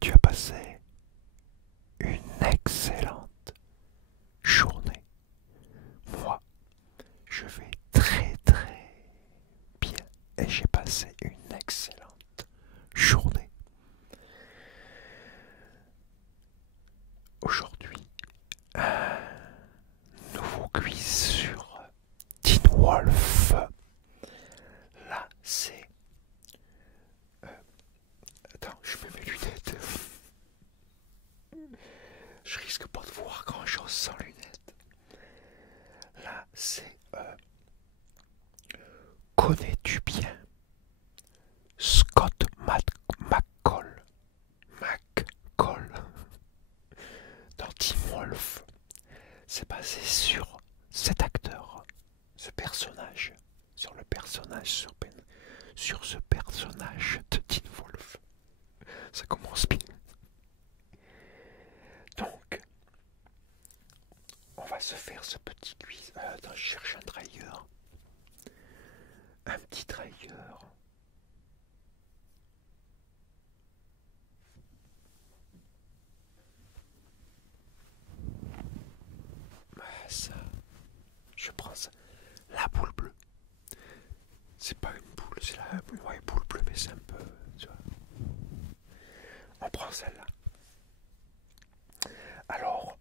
tu as passé une excellente journée. Moi, je vais très très bien et j'ai passé une excellente journée. Aujourd'hui, un nouveau quiz sur Teen Wolf. Là, c'est... Attends, je mets mes lunettes. Je risque pas de voir grand chose sans lunettes. Là, c'est... Connais-tu bien Scott McCall dans Teen Wolf? C'est basé sur cet acteur, ce personnage, sur le personnage, sur ce personnage de Teen Wolf. Ça commence bien. Donc, on va se faire ce petit quiz. Attends, je cherche un trailer. Un petit trailer. Ça, je prends ça. La boule bleue. C'est pas une boule, c'est la boule bleue, mais c'est un peu. Tu vois. On prend celle-là. Alors,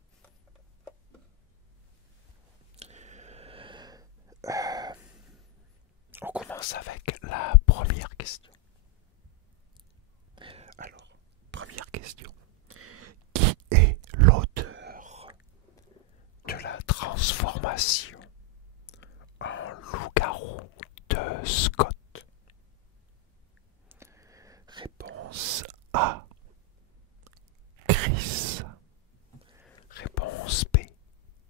on commence avec la première question. Alors, première question. Qui est l'auteur de la transformation en loup-garou de Scott? Réponse A. Chris. Réponse B.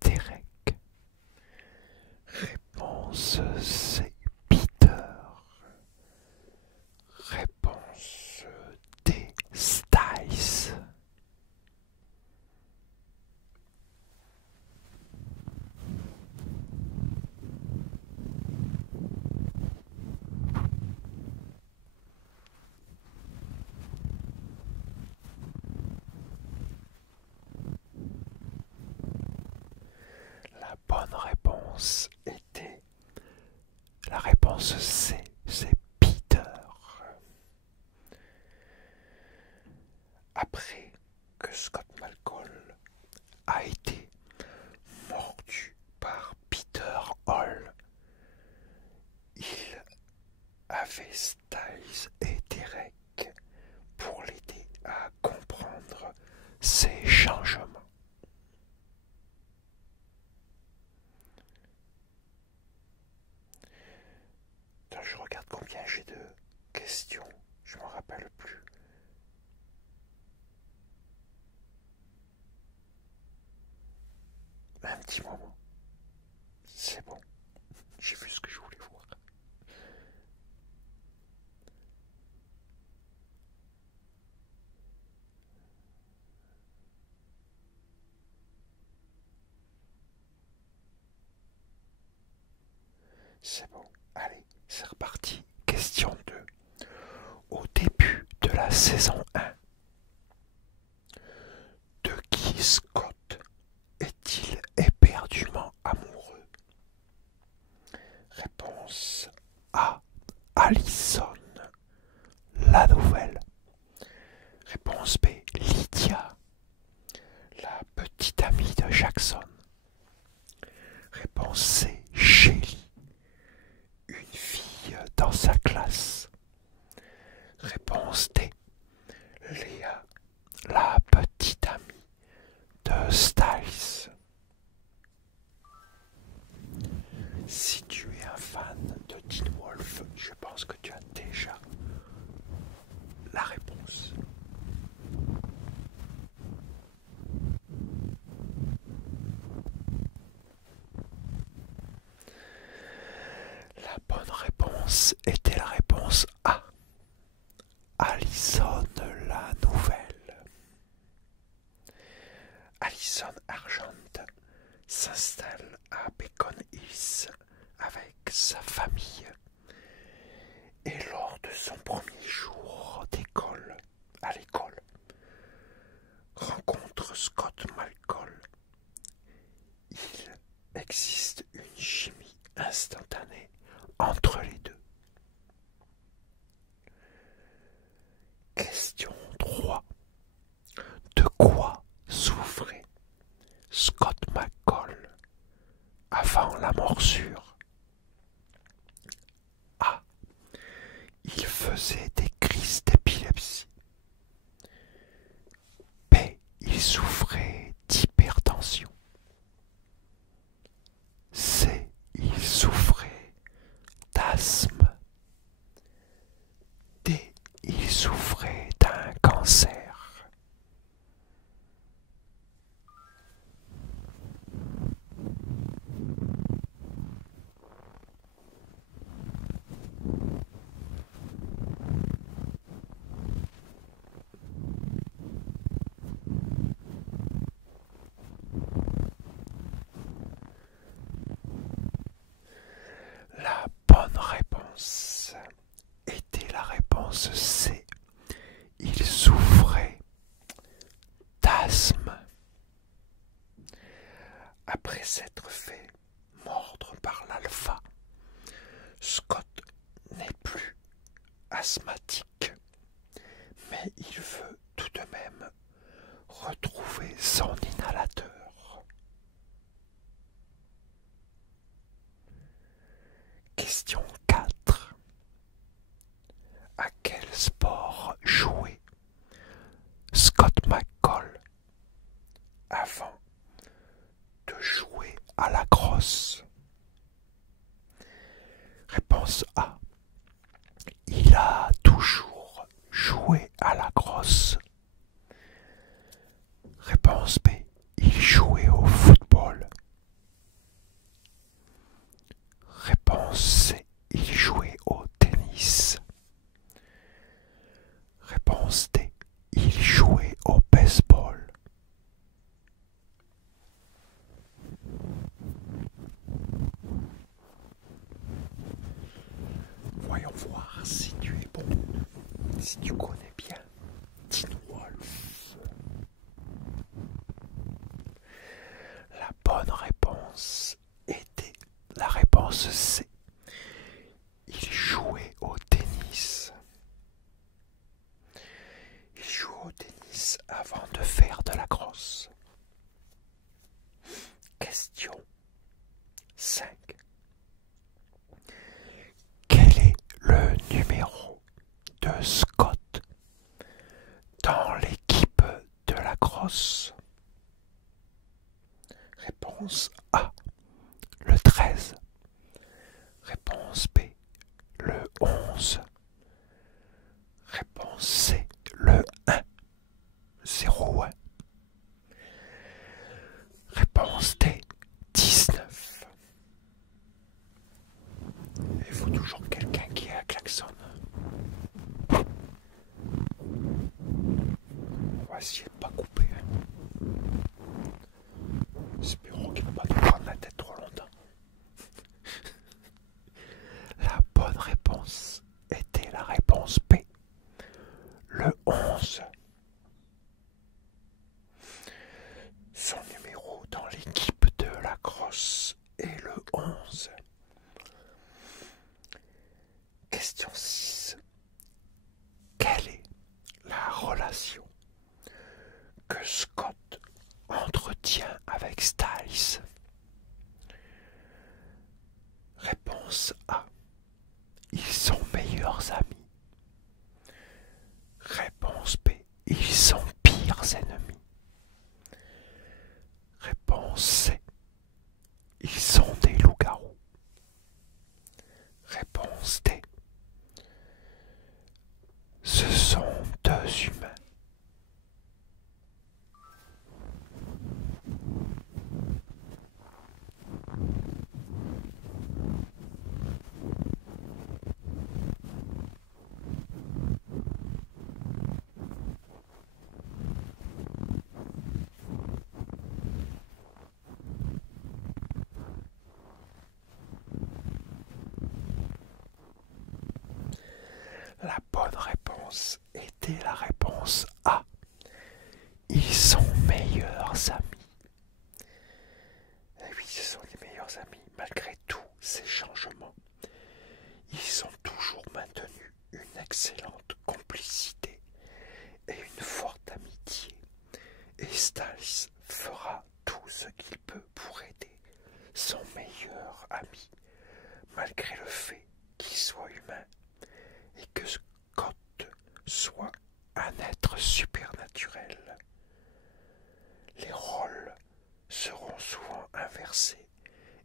Derek. Réponse C. Peter. Réponse D. Styles. La bonne réponse était la réponse C, c'est Peter. Après que Scott McCall a été mordu par Peter Hall, il avait Styles et Derek pour l'aider à comprendre ses changements. Je regarde combien j'ai de questions, je ne me rappelle plus. Un petit moment. C'est bon. J'ai vu ce que je voulais voir. C'est bon. Allez, c'est reparti. Question 2. Au début de la saison 1, de qui Scott est-il éperdument amoureux? Réponse A. Allison, la nouvelle. Réponse B. Lydia, la petite amie de Jackson. Réponse C. Shelly, une fille dans sa classe. Réponse D. Léa, la petite amie de Styles. Si tu es un fan de Teen Wolf, je pense que tu as déjà la réponse. La bonne réponse était la réponse A. Allison, la nouvelle. Allison Argent s'installe à Beacon Hills avec sa famille. Et lors de son premier jour d'école, à l'école, il souffrait d'hypertension. C, il souffrait d'asthme. D, il souffrait d'un cancer. La bonne réponse était la réponse C. Il souffrait d'asthme. Après s'être fait mordre par l'alpha, Scott n'est plus asthmatique, mais il veut tout de même retrouver son inhalateur. Question 4. À quel sport jouait Scott McCall avant de jouer à la crosse? Réponse A. Il a toujours joué à la crosse. Réponse B. Il jouait au football. Réponse C. Il jouait au tennis. Réponse D. Il jouait au baseball. Voyons voir si tu es bon, si tu connais bien Teen Wolf. La bonne réponse était la réponse C. Il jouait au tennis. Il jouait au tennis avant de faire de la crosse. Question 5. Quel est le numéro de Scott dans l'équipe de la crosse? Réponse A, le 13. Réponse B, le 11. Réponse C, le 1. 01. Réponse D, 19. Il faut toujours quelqu'un qui klaxonne. On va essayer de pas couper. Espérons qu'il ne va pas nous prendre la tête trop longtemps. La bonne réponse était la réponse B, le 11. Son numéro dans l'équipe de la crosse est le 11. Question 6. Quelle est la relation que Scott entretient avec Styles? Réponse A. Ils sont meilleurs amis. Réponse B. Ils sont pires ennemis. Réponse C. Ils sont des loups-garous. Réponse D. Ce sont deux humains. La bonne réponse était la réponse A. Ils sont meilleurs amis. Et oui, ce sont les meilleurs amis. Malgré tous ces changements, ils ont toujours maintenu une excellente complicité et une forte amitié. Et Styles fera tout ce qu'il peut pour aider son meilleur ami, malgré le fait qu'il soit humain et que Scott soit un être supernaturel. vice-versa,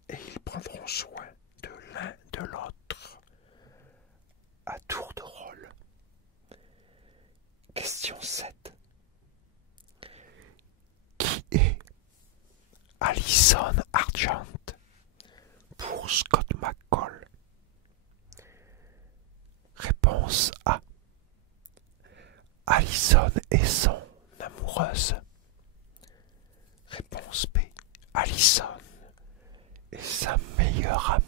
et ils prendront soin de l'un de l'autre à tour de rôle. Question 7. Qui est Allison Argent pour Scott McCall? Réponse A. Allison est son amoureuse. Réponse B. Allison est sa meilleure amie.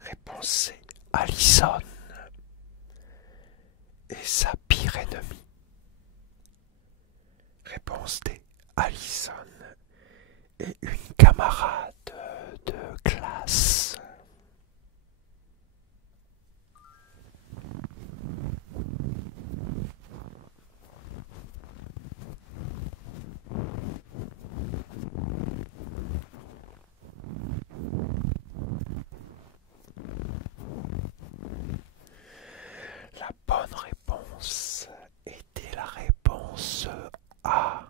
Réponse C. Allison est sa pire ennemie. Réponse D. Allison est une camarade de classe. La bonne réponse était la réponse A.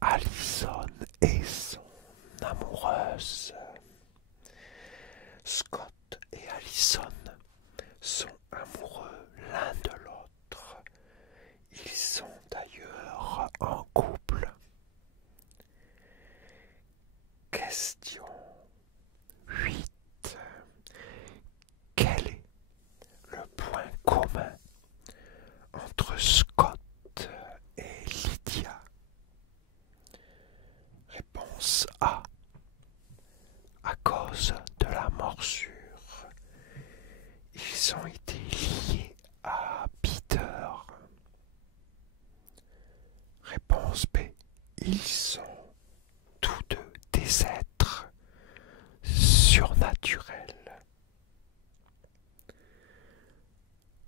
Allison et son amoureuse. Scott et Allison sont amoureux l'un de l'autre. Ils sont d'ailleurs en couple. Question 8. Quel est le point commun entre Scott et Lydia? Réponse A. À cause de la morsure, ils ont été liés à Peter. Réponse B. Ils sont tous deux des êtres surnaturels.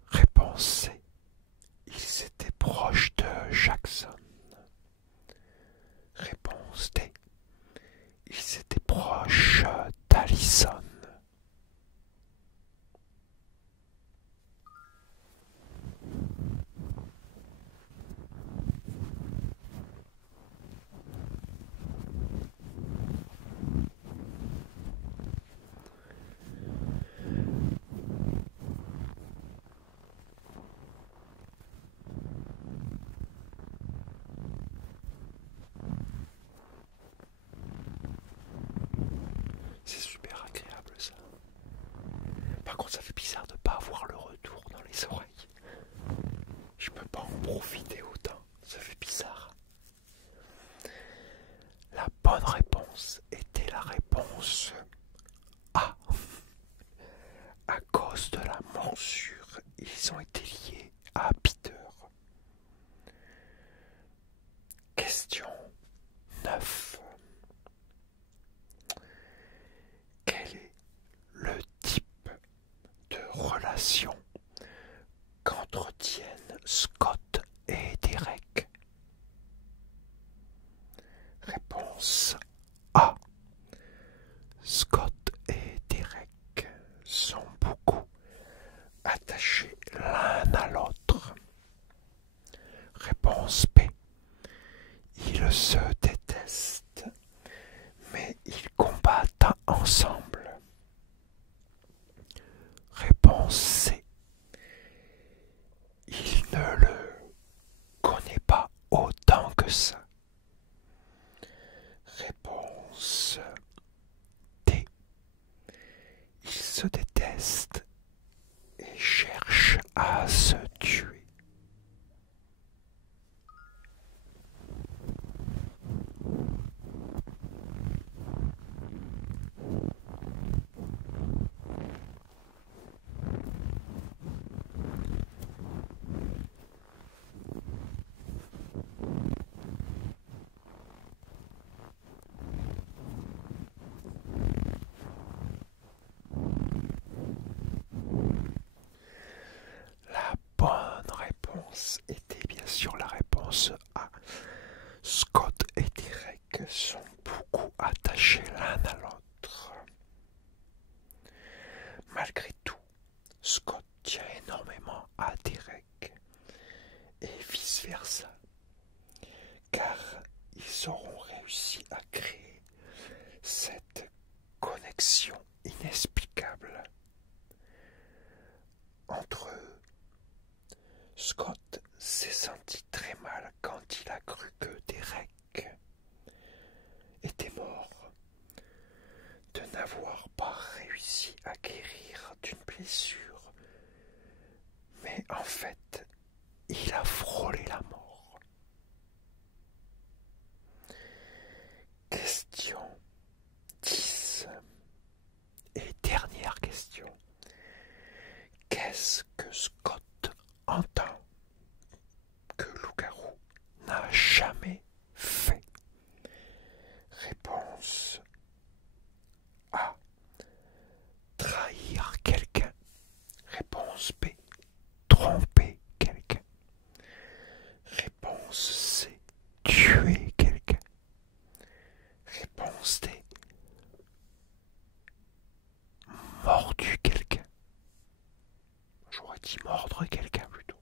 Réponse C. Ils étaient proches de Jackson. Réponse D. Ils étaient proches d'Allison. C'est super agréable ça. Par contre, ça fait bizarre de ne pas avoir le retour dans les oreilles. Je peux pas en profiter autant. Ça fait bizarre. La bonne réponse était la réponse A. À cause de la morsure, ils ont été liés à Peter. Question 9. Quel est le type de relation qu'entretiennent Scott et Derek? Réponse A. Scott et Derek sont beaucoup attachés l'un à l'autre. Réponse B. Ils se détestent, mais ils combattent ensemble. Réponse C. Il ne le connaît pas autant que ça. Réponse D. Ils se détestent et cherchent à se tuer. La bonne réponse était bien sûr la réponse A. Scott et Derek sont beaucoup attachés l'un à l'autre. Malgré tout, Scott tient énormément à Derek et vice-versa, car ils auront réussi Scott s'est senti très mal quand il a cru que Derek était mort, de n'avoir pas réussi à guérir d'une blessure. Mais en fait, il a frôlé la mort. Question 10. Et dernière question. Qu'est-ce que Scott entend que loup-garou n'a jamais fait? Réponse A. Trahir quelqu'un. Réponse B. Tromper quelqu'un. Réponse C. Tuer quelqu'un. Réponse D. Mordu quelqu'un. J'aurais dit mordre quelqu'un plutôt.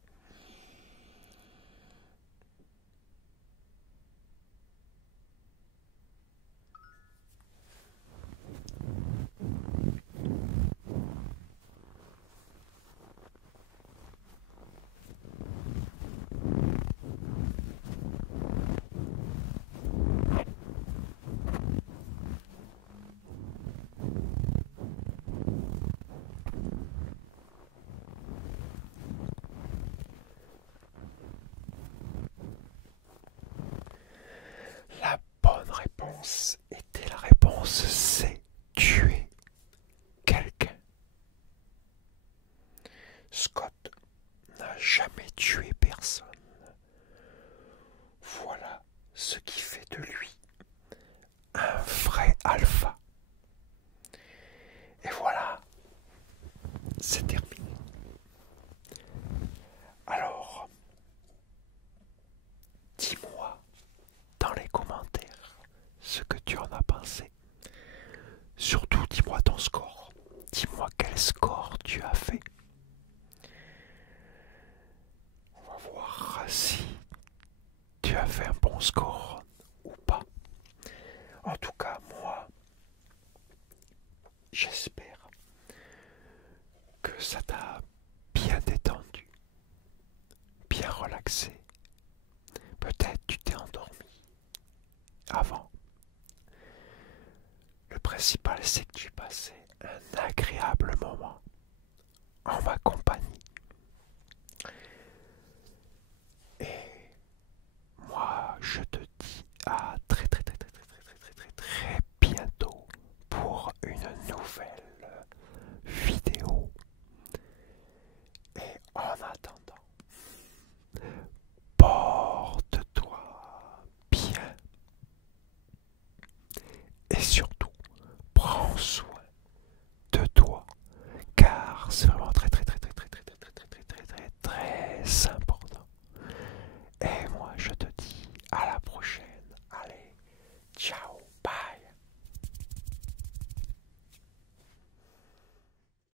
La bonne réponse était la réponse C. Tuer quelqu'un. Scott n'a jamais tué personne. Voilà ce qui fait de lui un vrai alpha. Et voilà, c'est terminé. Alors, dis-moi dans les commentaires ce que tu en as pensé. Surtout, dis-moi ton score. Dis-moi quel score tu as fait. On va voir si tu as fait un bon score ou pas. En tout cas, moi, j'espère que ça t'a bien détendu, bien relaxé. Peut-être tu t'es endormi avant. Le principal, c'est que tu passais un agréable moment en ma compagnie.